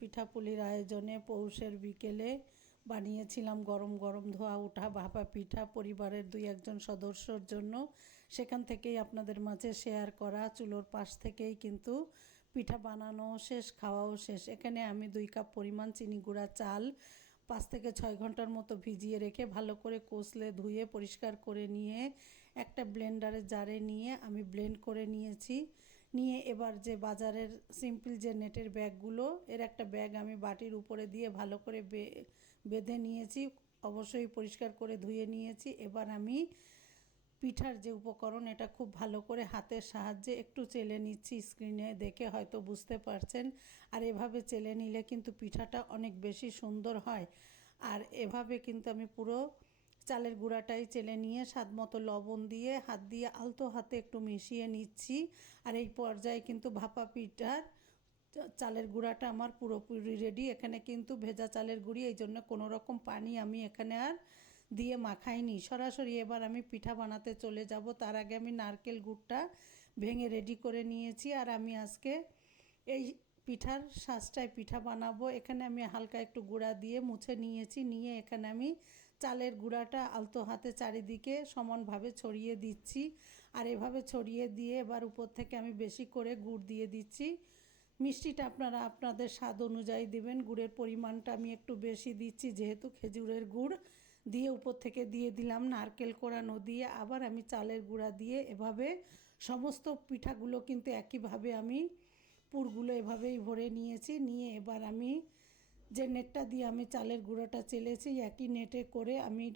পিঠাপুলির আয়োজনে পৌষের বিকেলে বানিয়েছিলাম গরম গরম ধোয়া ওঠা ভাপা পিঠা পরিবারের দুই একজন সদস্যর জন্য। সেখান থেকেই আপনাদের মাঝে শেয়ার করা চুলোর পাশ থেকেই কিন্তু পিঠা বানানো শেষ, খাওয়াও শেষ। এখানে আমি দুই কাপ পরিমাণ চিনি গুঁড়া, চাল পাঁচ থেকে ছয় ঘণ্টার মতো ভিজিয়ে রেখে ভালো করে কষলে ধুয়ে পরিষ্কার করে নিয়ে একটা ব্লেন্ডারে জারে নিয়ে আমি ব্লেন্ড করে নিয়েছি। নিয়ে এবার যে বাজারের সিম্পল যে নেটের ব্যাগগুলো, এর একটা ব্যাগ আমি বাটির উপরে দিয়ে ভালো করে বেঁধে নিয়েছি, অবশ্যই পরিষ্কার করে ধুয়ে নিয়েছি। এবার আমি পিঠার যে উপকরণ, এটা খুব ভালো করে হাতের সাহায্যে একটু চেলে নিচ্ছি স্ক্রিনে, দেখে হয়তো বুঝতে পারছেন। আর এভাবে চেলে নিলে কিন্তু পিঠাটা অনেক বেশি সুন্দর হয়। আর এভাবে কিন্তু আমি পুরো চালের গুঁড়াটাই চেলে নিয়ে স্বাদ মতো লবণ দিয়ে হাত দিয়ে আলতো হাতে একটু মিশিয়ে নিচ্ছি। আর এই পর্যায়ে কিন্তু ভাপা পিঠার চালের গুঁড়াটা আমার পুরোপুরি রেডি এখানে কিন্তু ভেজা চালের গুঁড়ি, এই জন্য কোনো রকম পানি আমি এখানে আর দিয়ে মাখাইনি। সরাসরি এবার আমি পিঠা বানাতে চলে যাব। তার আগে আমি নারকেল গুড়টা ভেঙে রেডি করে নিয়েছি। আর আমি আজকে এই পিঠার সাজটায় পিঠা বানাবো। এখানে আমি হালকা একটু গুঁড়া দিয়ে মুছে নিয়েছি। নিয়ে এখানে আমি চালের গুঁড়াটা আলতো হাতে চারিদিকে সমানভাবে ছড়িয়ে দিচ্ছি। আর এভাবে ছড়িয়ে দিয়ে এবার উপর থেকে আমি বেশি করে গুড় দিয়ে দিচ্ছি। মিষ্টিটা আপনারা আপনাদের স্বাদ অনুযায়ী দেবেন। গুড়ের পরিমাণটা আমি একটু বেশি দিচ্ছি, যেহেতু খেজুরের গুড়। দিয়ে উপর থেকে দিয়ে দিলাম নারকেল কোড়ানো দিয়ে। আবার আমি চালের গুঁড়া দিয়ে এভাবে সমস্ত পিঠাগুলো কিন্তু একইভাবে আমি পুরগুলো এভাবেই ভরে নিয়েছি। নিয়ে এবার আমি যে নেটটা দিয়ে আমি চালের গুঁড়োটা চেলেছি, একই নেটে করে আমি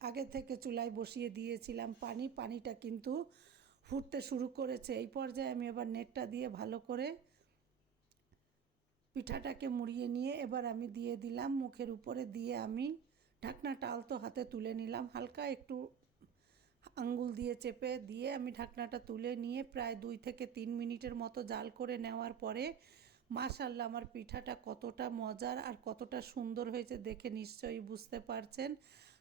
আগে থেকে চুলায় বসিয়ে দিয়েছিলাম পানি। পানিটা কিন্তু ফুটতে শুরু করেছে। এই পর্যায়ে আমি এবার নেটটা দিয়ে ভালো করে পিঠাটাকে মুড়িয়ে নিয়ে এবার আমি দিয়ে দিলাম। মুখের উপরে দিয়ে আমি ঢাকনাটা আলতো হাতে তুলে নিলাম। হালকা একটু আঙ্গুল দিয়ে চেপে দিয়ে আমি ঢাকনাটা তুলে নিয়ে প্রায় দুই থেকে তিন মিনিটের মতো জাল করে নেওয়ার পরে মাশাল্লাহ আমার পিঠাটা কতটা মজার আর কতটা সুন্দর হয়েছে দেখে নিশ্চয়ই বুঝতে পারছেন।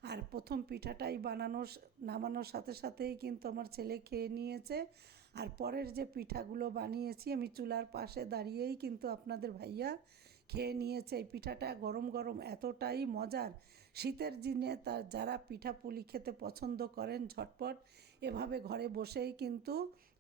আর প্রথম পিঠাটাই বানানোর নামানোর সাথে সাথেই কিন্তু আমার ছেলে খেয়ে নিয়েছে। আর পরের যে পিঠাগুলো বানিয়েছি, আমি চুলার পাশে দাঁড়িয়েই কিন্তু আপনাদের ভাইয়া খেয়ে নিয়েছে। এই পিঠাটা গরম গরম এতটাই মজার। শীতের দিনে তার যারা পিঠা পুলি খেতে পছন্দ করেন, ঝটপট এভাবে ঘরে বসেই কিন্তু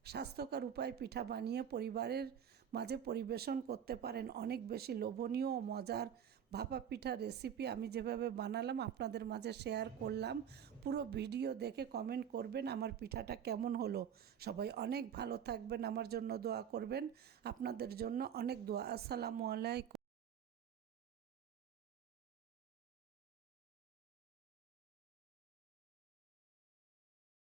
স্বাস্থ্যকর উপায় পিঠা বানিয়ে পরিবারের মাঝে পরিবেশন করতে পারেন। অনেক বেশি লোভনীয় ও মজার ভাপা পিঠা রেসিপি আমি যেভাবে বানালাম আপনাদের মাঝে শেয়ার করলাম। পুরো ভিডিও দেখে কমেন্ট করবেন আমার পিঠাটা কেমন হলো। সবাই অনেক ভালো থাকবেন, আমার জন্য দোয়া করবেন। আপনাদের জন্য অনেক দোয়া। আসসালামু আলাইকুম।